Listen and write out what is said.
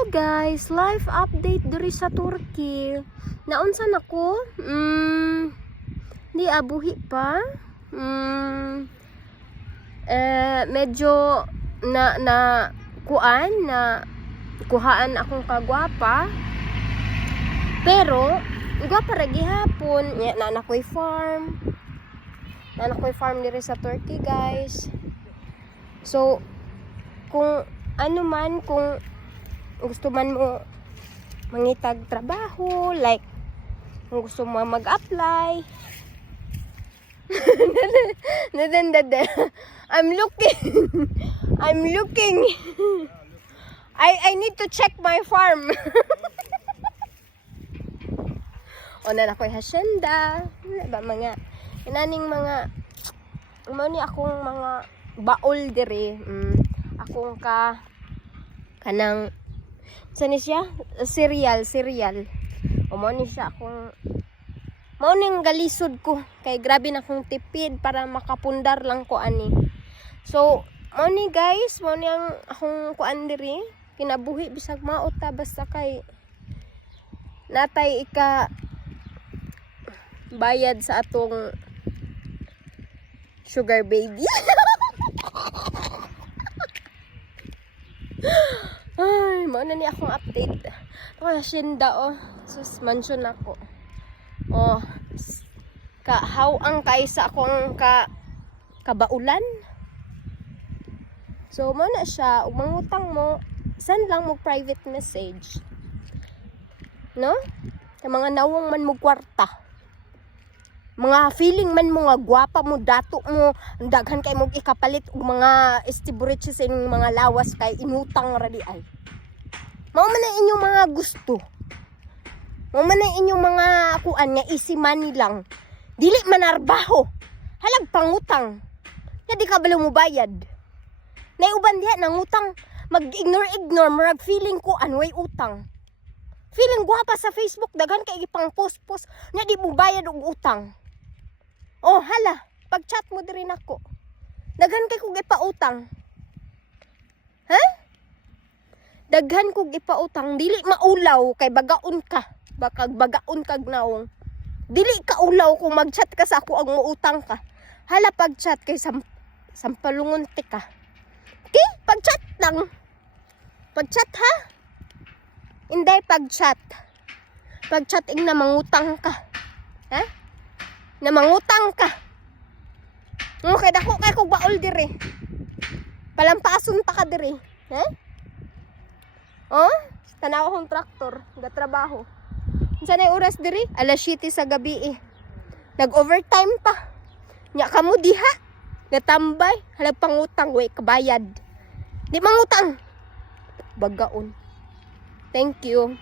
Hello guys, live update diri sa Turkey. Naunsa nako? Di abuhi pa. Medyo kuhaan akong kagwapa. Pero gwapa ra gihapon. Nanakoy farm. Nanakoy farm diri sa Turkey, guys. So kung ano man, kung gusto man mo mangitag trabaho, like kung gusto mo mag-apply, I'm looking. I need to check my farm. O na ako'y hasyenda. Ba mga inaning mga ni akong mga baol diri. Akong kanang saan siya? Cereal. O mo ni siya akong mao ning galisod ko kay grabe na akong tipid para makapundar lang ko ani. So mo ni guys, mo ni ang akong kuan diri kinabuhi bisag maot ta basta kay natay ika bayad sa atong sugar baby. Ay, mo na ni akong update. Ako hasyenda sus mansion ako. Ang kaisa akong kabaulan. So mo na siya, ug mangutang mo, send lang mo private message. No? Sa mga nawong man mo kwarta. Mga feeling man mo nga gwapa mo, dato mo, daghan kay mo ikapalit og mga estiburiches sa inyong mga lawas kay inutang ra di ay. Mao man na inyong mga gusto. Mao man na inyong mga kuan nga easy money lang. Dili manarbaho. Halag pangutang. Nga di ka bala mo bayad. Nay uban diha nangutang, mag-ignore murag feeling ko anway utang. Feeling gwapa sa Facebook daghan kay ipang post nga di mo bayad og utang. Oh, hala, pag-chat mo diri nako. Daghan kay kog ipautang. Ha? Daghan kog ipautang, dili maulaw kay bagaon ka. Bakag bagaon kag naong. Dili ka ulaw kung mag-chat ka sa ako ang muutang ka. Hala pag-chat kay sampalungon ti ka. Okay? Pag-chat lang. Pag-chat ha? Inday pag-chat. Pag-chat ing na mangutang ka. Ha? Na mangutang ka. Okay, dako kay kog baol diri. Palampason ta ka diri. Ha? Oh? Tanaw akong traktor, gatrabaho. Unsa nay oras diri? Alas 7 sa gabi eh. Nag-overtime pa. Nya kamo diha. Gatambay, halag pangutang way kabayad. Di mangutang. Bagaon. Thank you.